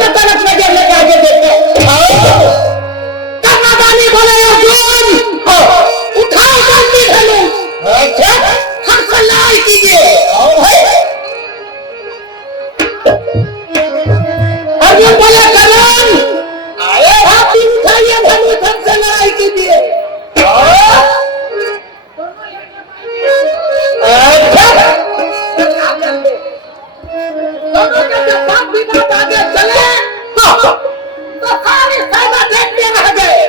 के तरफ नजर लगा के देखे। कर्णदानी बोले अर्जुन उठाओ जल्दी धनुष, हमको लाल कीजिए। अर्जुन बोले करण आप भी उठाइए धनुष, हमसे लड़ाई कीजिए। दोनों के जब बात विवाद आगे चले तो सारी सेना देखते रह गए।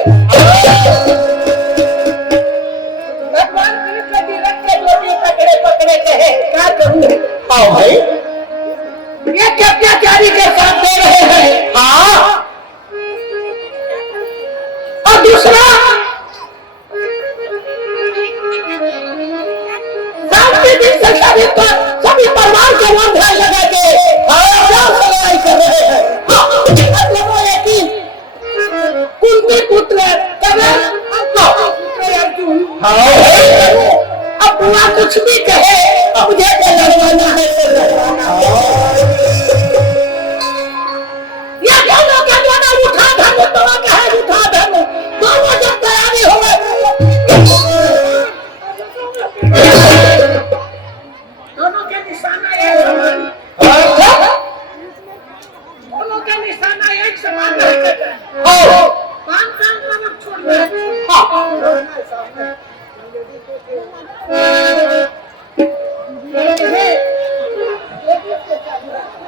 भगवान कृष्ण जी रखे जोड़ी पकड़े पकड़े कहे क्या करूं? आओ भाई ये अत्याचारी के साथ दे रहे हैं। हाँ और दूसरा सभी परिवार के नाम ध्यान लगा के लड़ाई कर रहे हैं। मतलब वो है कि कुंती पुत्र अर्जुन अब बुआ कुछ भी कहे मुझे तो लड़वाना है तो लड़वाना है। ये दोनों के दोनों उठा धनुष, दोनों का है उठा धनुष, दोनों जब तैयारी हो गए दोनों के निशाना एक समान, दोनों के निशाना एक समान नहीं करते। कान कान तरफ छोड़ दे।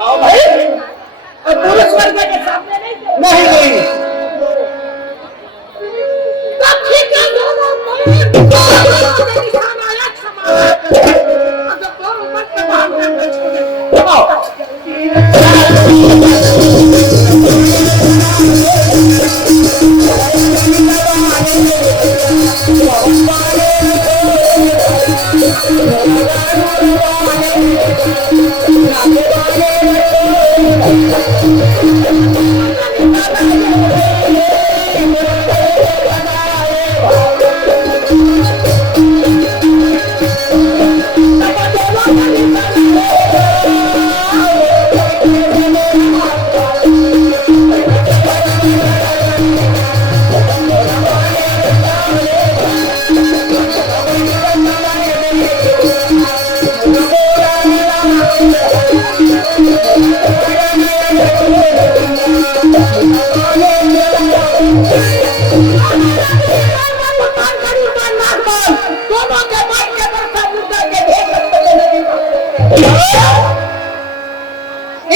आओ भाई अब पुरुष वर्ग के सामने नहीं तब ठीक है दोनों निशाना एक समान।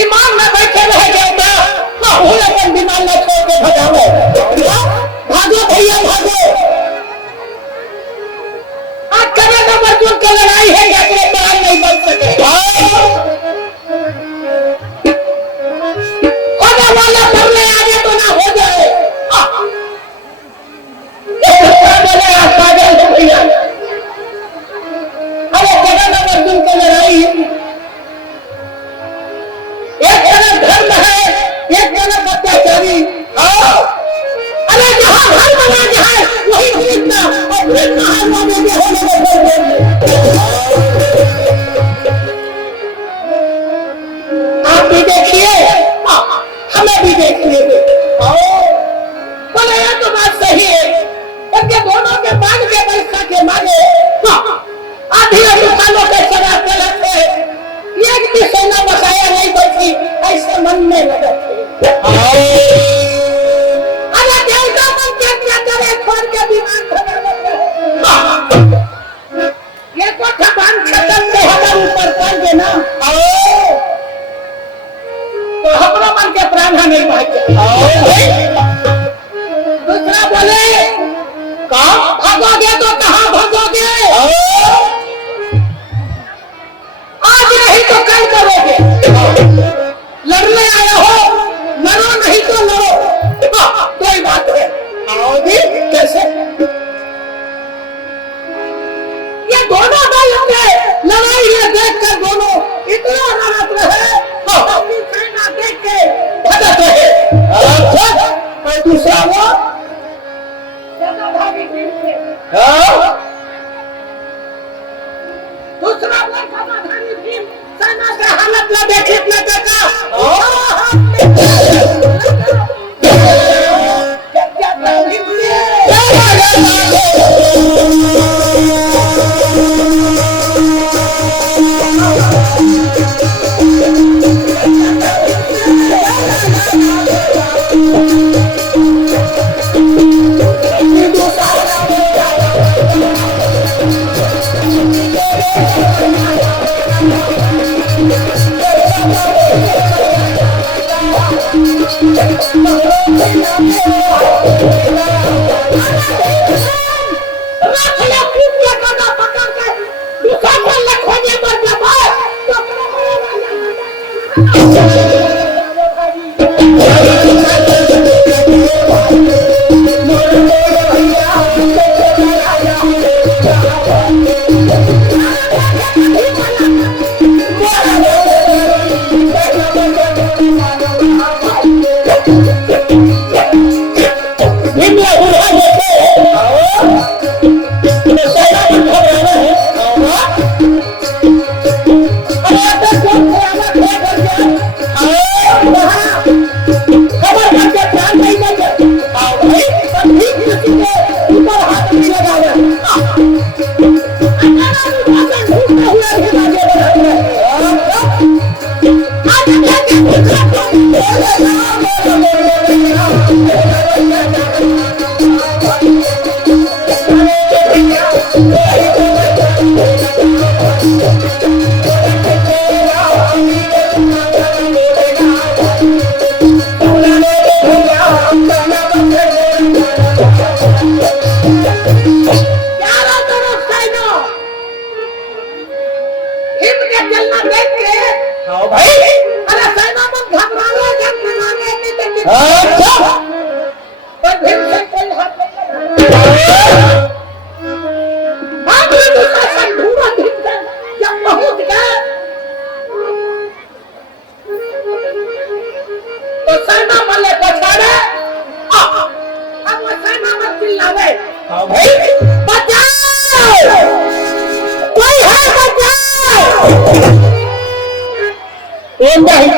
ईमान में बैठे रह जाता अपन विमान में छोड़ के भगाओ। भागो भैया भागो। आज करण और अर्जुन की लड़ाई है कि अपने प्राण नहीं बच सके। होने वाला मरने आगे तो ना हो जाए। बोले आप पागल हो भैया। अरे करण और अर्जुन की लड़ाई एक तरफ धर्म है एक तरफ अत्याचारी। अरे जहाँ धर्म है वही जीतना और जीतना है वो भी होने आप भी देखिए हमें भी देखिए। बोले यह तो बात सही है उनके दोनों के बांध के पैसा के मांगे आधी दुकानों के शराब गलत है। एक भी सेना बसाया नहीं बची ऐसे मन में लगा थे। अरे देवता मन क्या करे छोड़ के विमान ये तो थकान खत्म से हमारे ऊपर पड़ गए ना तो हमारा मन के प्राण नहीं भागे। दूसरा बोले कहाँ भागोगे तो कहाँ भागोगे? आज नहीं तो कल करोगे। लड़ने आए हो लड़ो नहीं तो लड़ो। कोई बात है आओगे कैसे? ये दोनों दल में लड़ाई है देख कर दोनों इतना लड़त रहे अपनी सेना देख के भगत रहे। दूसरा वो दूसरा वो समाधानी भीम सेना के हालत न देखे इतना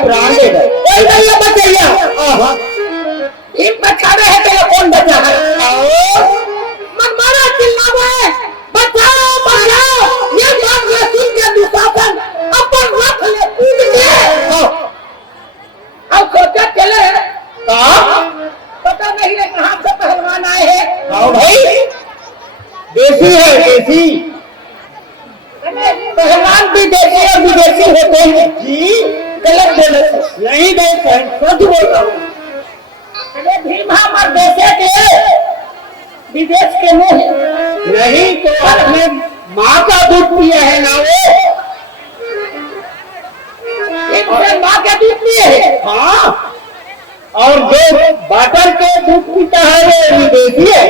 प्राण दे कोई नहीं बचैया बचावे है तो कौन बचा है मनमाना चिल्लावे बचाओ बचाओ ये बात ये सुन के दुशासन अपन रथ ले कूद के अब सोचा चले पता नहीं है कहां से पहलवान आए हैं आओ भाई देसी है देसी पहलवान भी देसी और विदेशी होते हैं जी गलत बोले नहीं गए सच बोल रहा हूँ अरे भीमा मर देशे के विदेश के मुंह नहीं तो अपने माँ का दूध पिए है ना वो माँ का दूध पिए है हाँ और जो बाटर के दूध पीता है वो विदेशी है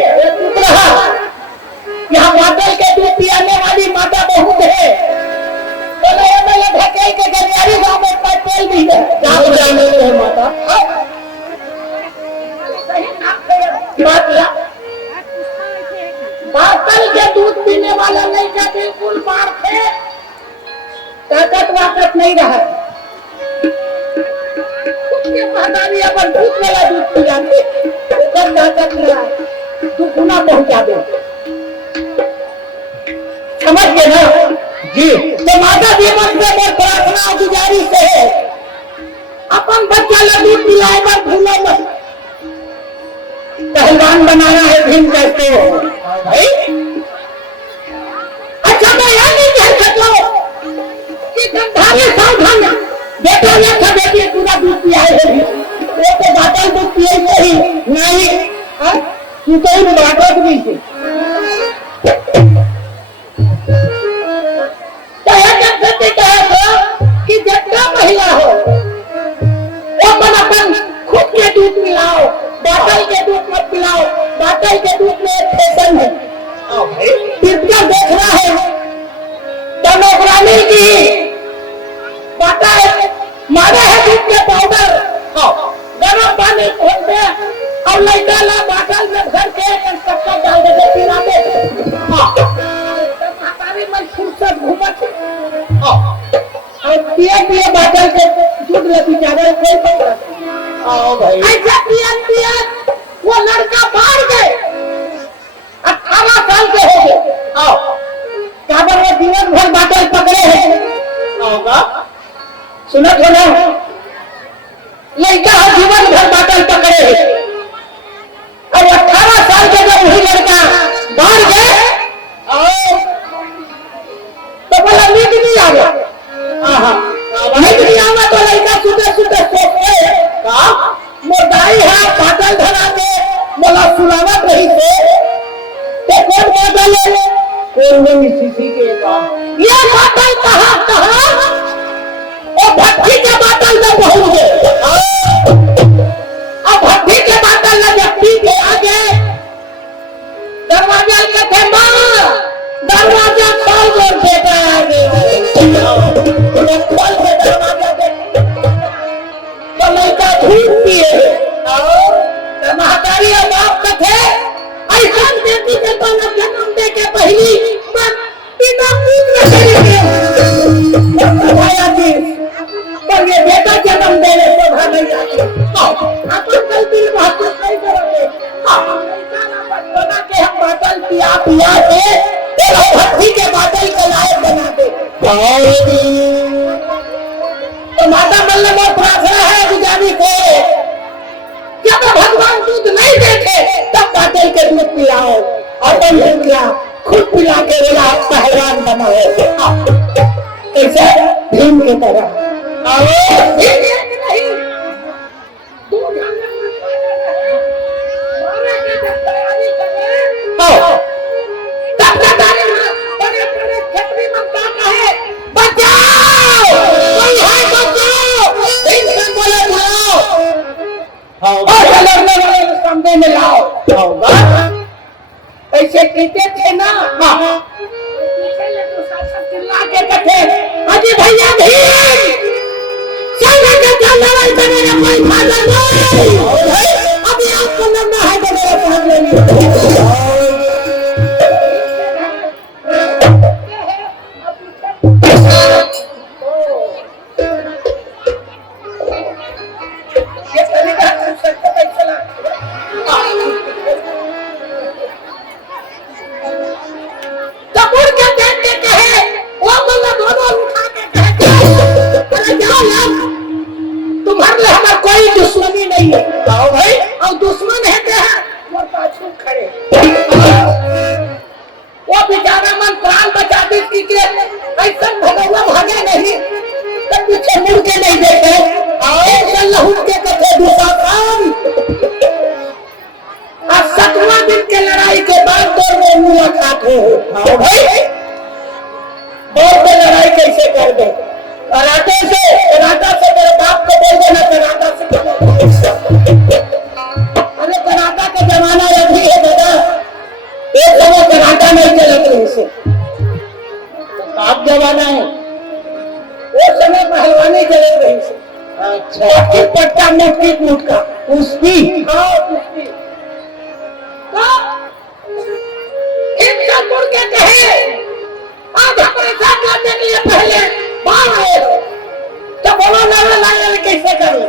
यहाँ बाटर के दूध पियाने वाली माता बहुत है के गलियारी गांव में तेल भी है क्या जाने है माता बातल के दूध पीने वाला लड़का बिल्कुल मार थे ताकत वाकत नहीं रहा अपन दूध वाला दूध पी जाते ताकत रहा तू गुना पहुंचा दे समझ गए ना जी तो माता जीवन से मोर प्रार्थना गुजारिश है अपन बच्चा लड्डू पिलाए पर भूलो मत पहलवान बनाना है भीम कहते हो भाई अच्छा मैं यह नहीं कह सकता कि गंधारी सावधान बेटा ये था बेटी पूरा दूध पियाए है वो तो बाटल दूध पिए नहीं नहीं तू तो इन बाटल भी से कि जितना महिला हो वो अपन खुद के दूध पिलाओ बाटल के दूध मत पिलाओ बाटल के दूध में एक फैशन है पिक्चर देख रहा है डेमोक्रासी की बाटा है मारा है दूध के पाउडर गर्म पानी खोल दे और लड़का ला बाटल में भर के शक्कर डाल दे पिला दे मन फुर्सत घूमत और पिए बाटल के दूध ले बेचारा कोई पकड़ा आओ भाई ऐसा पिया वो लड़का मार गए 18 साल के हो गए आओ क्या वो जीवन भर बाटल पकड़े हैं आओगा सुना थोड़ा लड़का जीवन भर बाटल पकड़े हैं और 18 साल के जब वही लड़का मार गए आओ तो बोला नींद नहीं आ गया नहीं आवा तो लड़का सुबह सुबह सोचते मोदाई है बाटल धरा के बोला सुनावा कहीं से तो कौन बाटल है कौन नहीं किसी के ये बाटल कहाँ वो भट्टी के बाटल में पहुंच गए अब भट्टी के बाटल में जब पी के आगे दरवाजा के थे मां दरवाजा खोल कर बेटा आगे खोल के दरवाजा तो लड़का धूप पिए और महतारी बाप थे ऐसा बेटी के जन्म दे के पहली पिता पुत्र करेंगे पर ये बेटा जन्म देने से भर नहीं जाती अपन गलती महसूस नहीं करोगे बना के हम बाटल पिया पिया के भट्टी के बाटल के लायक बना दे तो माता मल्ल में प्रार्थना है गुजारिश खुद पिला के बोला पहलवान बना है ऐसे भीम की तरह नहीं तू सामने में लाओ ऐसे कहते थे ना चिल्ला के कथे अजी भैया भीम संग के लड़ाई करेगा कोई फायदा नहीं अभी आपको लड़ना है तो मेरे साथ लेनी दुश्मनी नहीं है भाई और दुश्मन है क्या वो पाछू खड़े वो बेचारा मन प्राण बचा दी कि ऐसा भगवा भागे नहीं तब पीछे मुड़ के नहीं देखे ऐसा लहू के कथे दुशासन और 7वां दिन के लड़ाई के बाद दौड़ में मुलाकात हो भाई दौड़ में लड़ाई कैसे कर दे कराटे से तेरे बाप को बोल देना कराटा से अरे कराटा का जमाना अभी है दादा एक समय कराटा नहीं चलत रही से आप जमाना है वो समय पहलवानी चलत रही से अच्छा पट्टा मुटका कुश्ती हाँ कुश्ती तो मुड़ के कहे आज हमारे साथ लड़ने के लिए पहले बाहर आए हो तो बोलो लड़ा लाया कैसे करो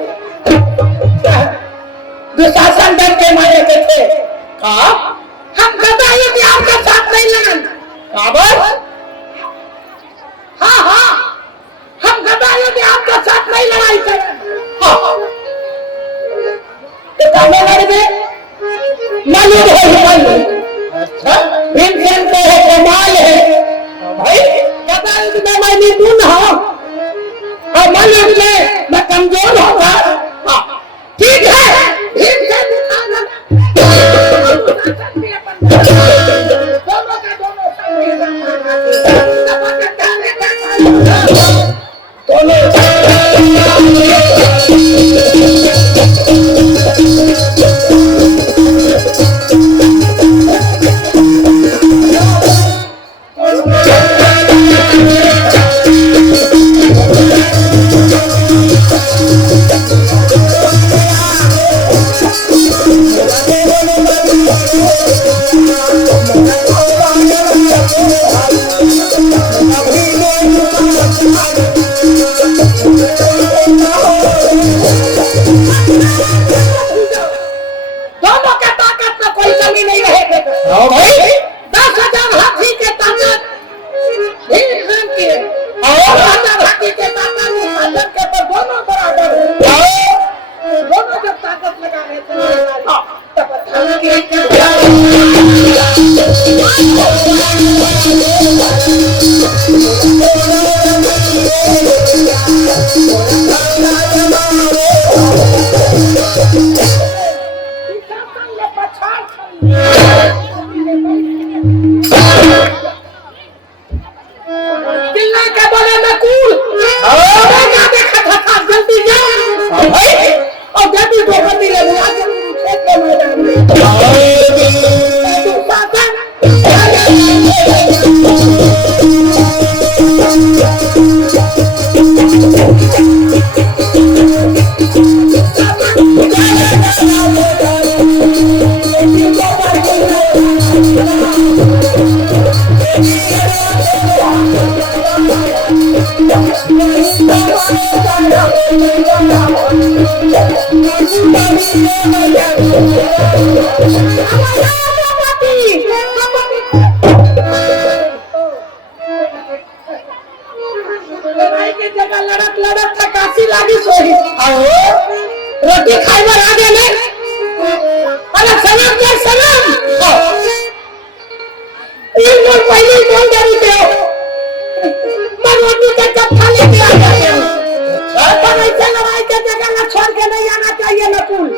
दुशासन डर के मारे थे हम कहते हैं कि आपके साथ नहीं लड़न काबर हाँ हाँ हम कहते हैं कि आपके साथ नहीं लड़ाई करें तो कामे लड़ में मालूम है अच्छा भीमसेन को है कमाल है भाई कहता है कि मैं निपुण हूँ और मालूम मैं कमजोर होगा ठीक है भीमसेन दोनों का दोनों रोटी खाइबर आगे में अरे सलाम कर सलाम ये लोग पहले बोल रही थे मैं रोटी का चप्पा लेके आ जाते हूँ पर ऐसे लड़ाई के जगह ना छोड़ के नहीं आना चाहिए नकुल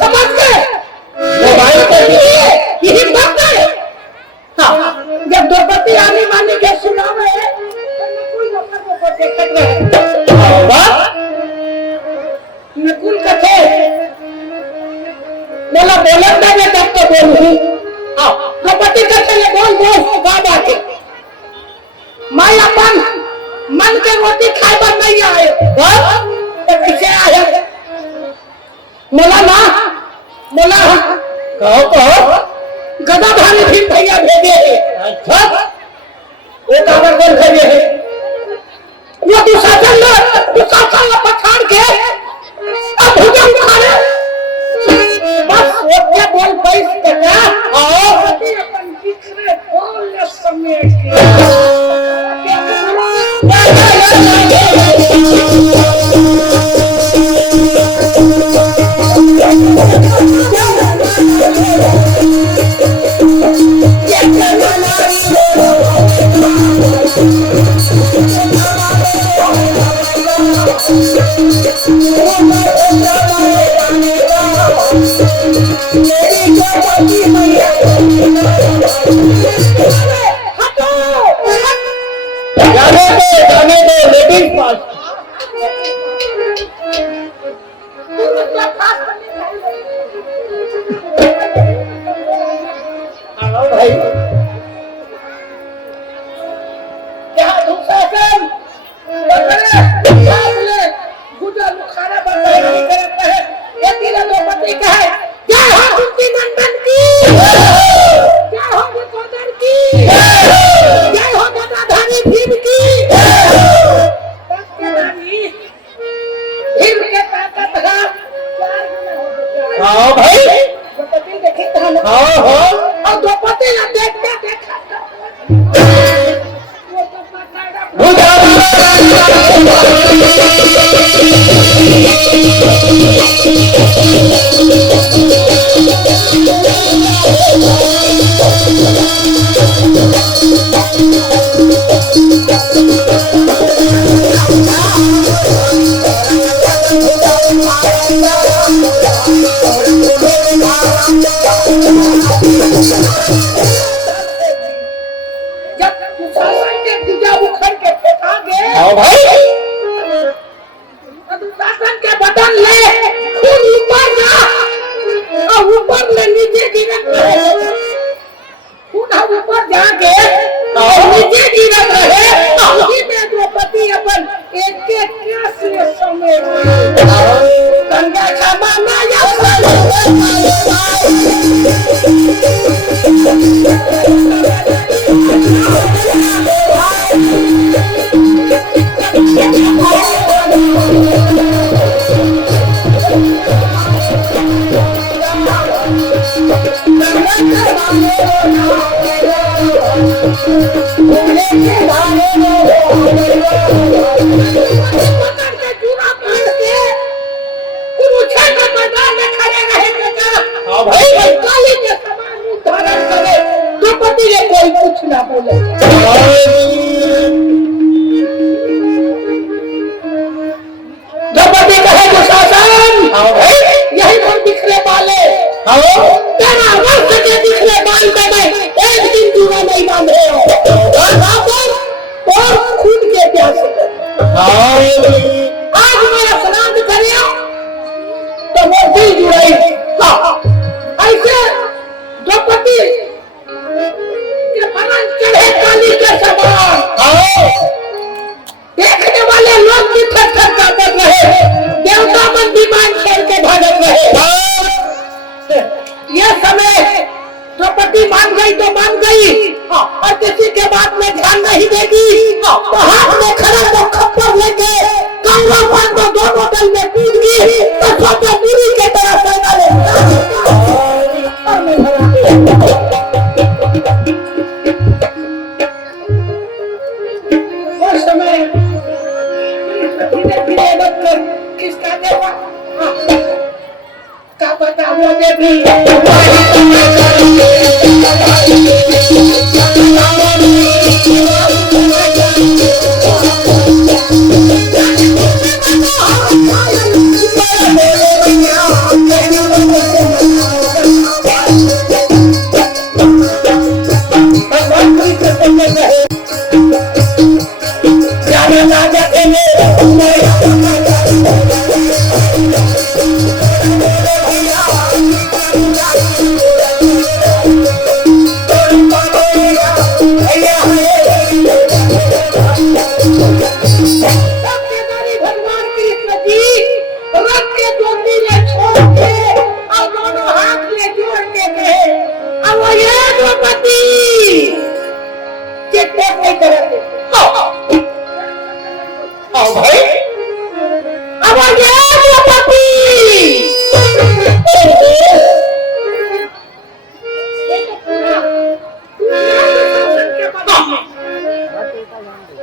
समझ गए वो भाई के लिए यही बात है हाँ जब द्रौपदी आने वाली के सुनावे नकुल नौकर को देखते रहे नकुल कथे बोला बोला मैं तब तो बोलूं द्रौपदी कथे ले बोल बोल बाबा के मैं अपन मन के रोटी खाए पर नहीं आए तो कैसे आए बोला ना बोला कहो गदा भारी भी भैया भेजे अच्छा वो काबर कौन भेजे है वो दुशासन पछाड़ के अब भुजंग खाने बस वो बोल पैस करना और अपन दिखरे बोल समय के जाने दो लेकिन भाई क्या दुशासन गुजर खाना बताए नहीं करता है ये तेरा द्रौपदी का है क्या हो कुंती नंदन की क्या हो विकोदर की क्या हो गदाधारी भीम की भीम के ताकत है हाँ भाई द्रौपदी देखी था ना हाँ हाँ और द्रौपदी ने देखते देखा दुशासन के बदन ले खून ऊपर जा और ऊपर ले नीचे गिरत रहे खून ऊपर जाके और नीचे गिरत रहे वही में द्रौपदी अपन एक एक से समय गंगा क्षमा माया द्रौपदी ने कोई कुछ ना बोले द्रौपदी कहे दुशासन यही पर दिखने वाले तेरा वक्त के दिखने बाल में एक दिन दूरा नहीं बांधे और खुद के प्यासे आज मेरा श्राद्ध करियो तो वो दिल जुड़ाई ऐसे द्रौपदी के पलंग चढ़े काली के समान देखने वाले लोग भी थर-थर कांपत रहे देवता मन विमान छोड़ के भागत रहे यह समय द्रौपदी मान गई तो मान गई और किसी के बात में ध्यान नहीं देगी तो हाथ में खड़ा तो खप्पर लेके कौवा फान को दोनों दल में कूद गई तो सोचा पूरी के तरह सेना ले उस समय धीरे-धीरे बदकर किसका देवा का पता वो भी भगवान कृष्ण जी रथ के डोली में छोड़ के और दोनों हाथ में जोड़ के गए। अब वो ये द्रौपदी चिट्ठे नहीं करते। आओ भाई, अब वो ये द्रौपदी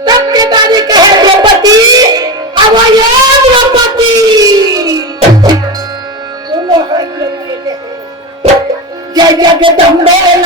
सत्यदारी कहे द्रौपदी, अब ये द्रौपदी जय जगदम्बे न